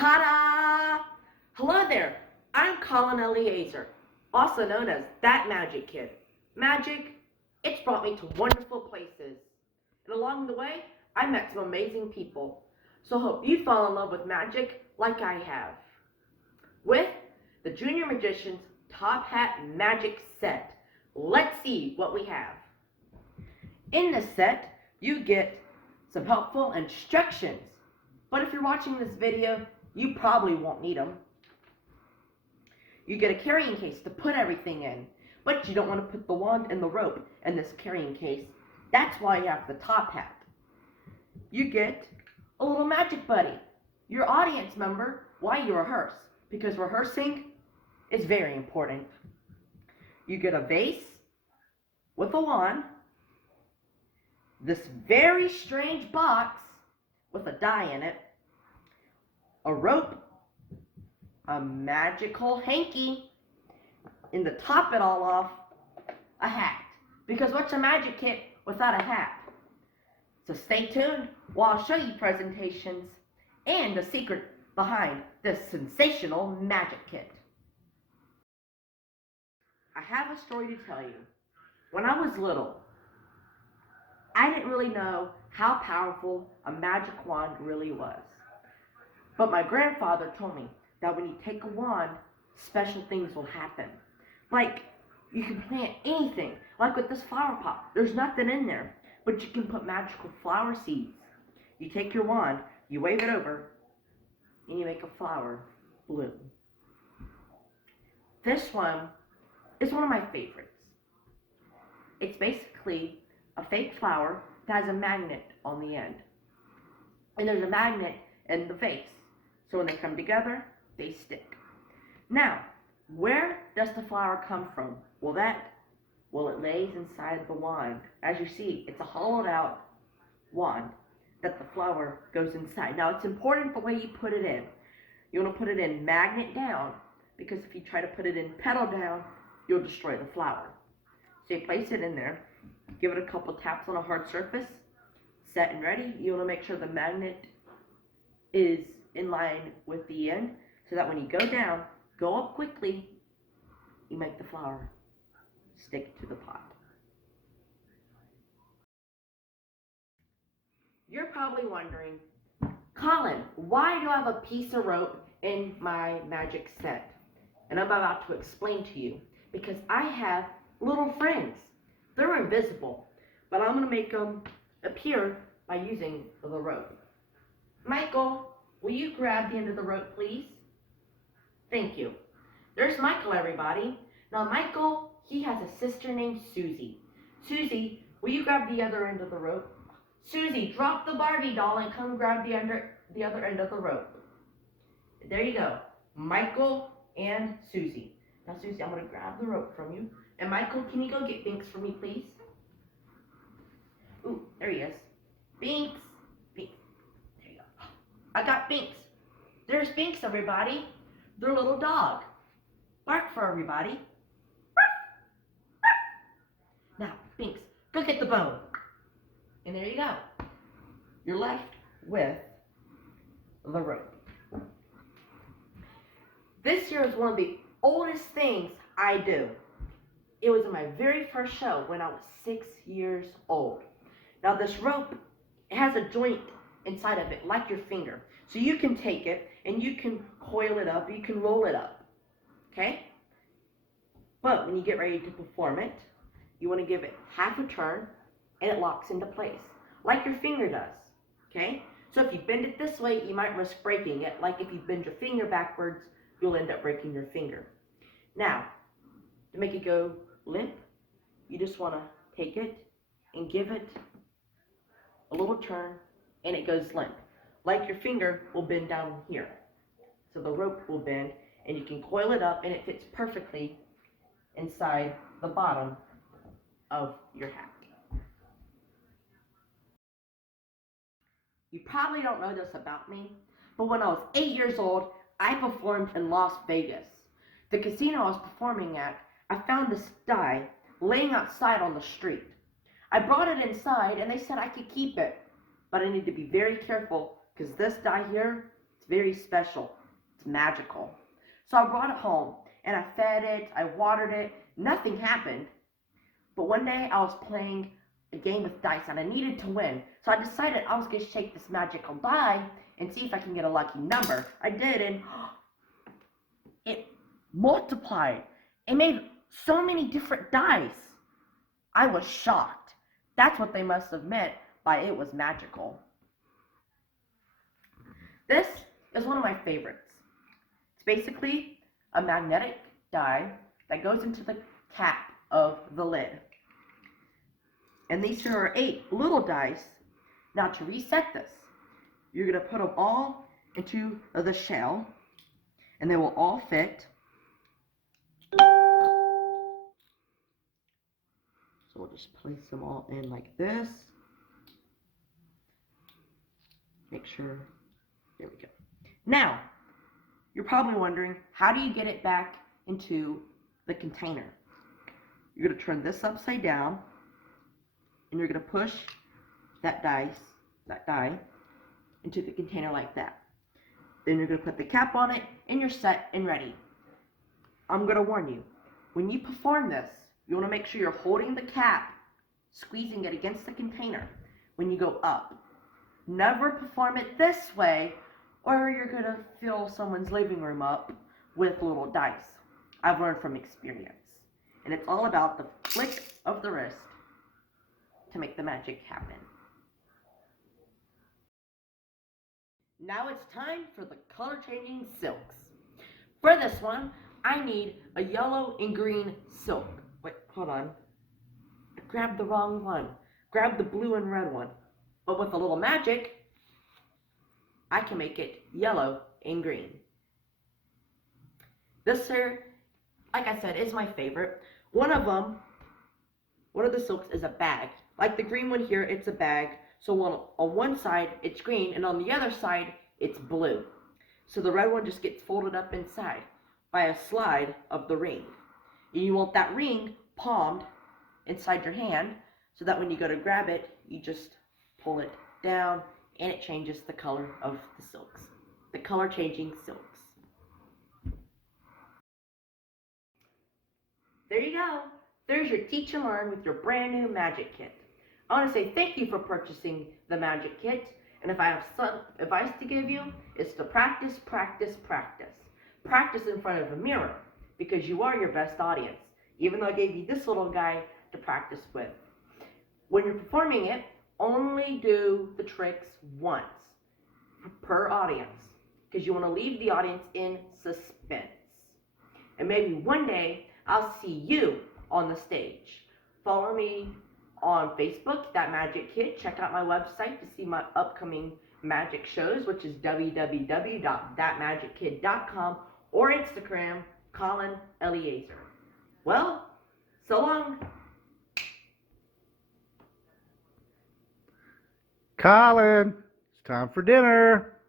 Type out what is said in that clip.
Ta-da! Hello there, I'm Colin Eleazer, also known as That Magic Kid. Magic, it's brought me to wonderful places. And along the way, I met some amazing people. So I hope you fall in love with magic like I have. With the Junior Magician's Top Hat Magic Set, let's see what we have. In this set, you get some helpful instructions. But if you're watching this video, you probably won't need them. You get a carrying case to put everything in, but you don't want to put the wand and the rope in this carrying case. That's why you have the top hat. You get a little magic buddy, your audience member, while you rehearse, because rehearsing is very important. You get a vase with a wand, this very strange box with a die in it, a rope, a magical hanky, and to top it all off, a hat. Because what's a magic kit without a hat? So stay tuned while I show you presentations and the secret behind this sensational magic kit. I have a story to tell you. When I was little, I didn't really know how powerful a magic wand really was. But my grandfather told me that when you take a wand, special things will happen. Like, you can plant anything. Like with this flower pot, there's nothing in there, but you can put magical flower seeds. You take your wand, you wave it over, and you make a flower bloom. This one is one of my favorites. It's basically a fake flower that has a magnet on the end. And there's a magnet in the vase. So when they come together, they stick. Now, where does the flower come from? Well, it lays inside the wand. As you see, it's a hollowed out wand that the flower goes inside. Now, it's important the way you put it in. You want to put it in magnet down, because if you try to put it in petal down, you'll destroy the flower. So you place it in there, give it a couple taps on a hard surface, set and ready. You want to make sure the magnet is in line with the end, so that when you go down, go up quickly, you make the flower stick to the pot. You're probably wondering, Colin, why do I have a piece of rope in my magic set? And I'm about to explain to you. Because I have little friends. They're invisible, but I'm going to make them appear by using the rope. Michael, will you grab the end of the rope, please? Thank you. There's Michael, everybody. Now, Michael, he has a sister named Susie. Susie, will you grab the other end of the rope? Susie, drop the Barbie doll and come grab the other end of the rope. There you go. Michael and Susie. Now, Susie, I'm going to grab the rope from you. And Michael, can you go get Binks for me, please? Ooh, there he is. Binks. Binks. There you go. I got Binks. There's Binks, everybody. Their little dog. Bark for everybody. Now, Binks, go get the bone. And there you go. You're left with the rope. This year is one of the oldest things I do. It was in my very first show when I was 6 years old. Now this rope, it has a joint inside of it, like your finger. So you can take it and you can coil it up, you can roll it up, okay? But when you get ready to perform it, you want to give it half a turn and it locks into place, like your finger does, okay? So if you bend it this way, you might risk breaking it. Like if you bend your finger backwards, you'll end up breaking your finger. Now, to make it go limp, you just want to take it and give it a little turn, and it goes limp. Like your finger will bend down here. So the rope will bend, and you can coil it up, and it fits perfectly inside the bottom of your hat. You probably don't know this about me, but when I was 8 years old, I performed in Las Vegas. The casino I was performing at, I found this die laying outside on the street. I brought it inside and they said I could keep it, but I need to be very careful because this die here, it's very special. It's magical. So I brought it home, and I fed it, I watered it, nothing happened. But one day I was playing a game with dice, and I needed to win. So I decided I was going to shake this magical die and see if I can get a lucky number. I did, and it multiplied. It made so many different dice. I was shocked. That's what they must have meant by it was magical. This is one of my favorites. It's basically a magnetic die that goes into the cap of the lid. And these here are 8 little dice. Now to reset this, you're going to put them all into the shell, and they will all fit. So we'll just place them all in like this. Make sure, there we go. Now, you're probably wondering, how do you get it back into the container? You're going to turn this upside down, and you're going to push that die into the container like that. Then you're going to put the cap on it, and you're set and ready. I'm going to warn you, when you perform this, you want to make sure you're holding the cap, squeezing it against the container when you go up. Never perform it this way, or you're going to fill someone's living room up with little dice. I've learned from experience. And it's all about the flick of the wrist to make the magic happen. Now it's time for the color changing silks. For this one, I need a yellow and green silk. Wait, hold on. I grabbed the wrong one. Grab the blue and red one. But with a little magic, I can make it yellow and green. This here, like I said, is my favorite. One of the silks is a bag. Like the green one here, it's a bag. So on one side, it's green, and on the other side, it's blue. So the red one just gets folded up inside by a slide of the ring. And you want that ring palmed inside your hand so that when you go to grab it, you just pull it down and it changes the color of the silks. The color changing silks. There you go. There's your Teach and Learn with your brand new magic kit. I want to say thank you for purchasing the magic kit. And if I have some advice to give you, it's to practice, practice, practice. Practice in front of a mirror because you are your best audience. Even though I gave you this little guy to practice with. When you're performing it, only do the tricks once per audience because you want to leave the audience in suspense. And maybe one day I'll see you on the stage. Follow me on Facebook, That Magic Kid. Check out my website to see my upcoming magic shows, which is www.thatmagickid.com, or Instagram, Colin Eleazer. Well, so long. Colin, it's time for dinner.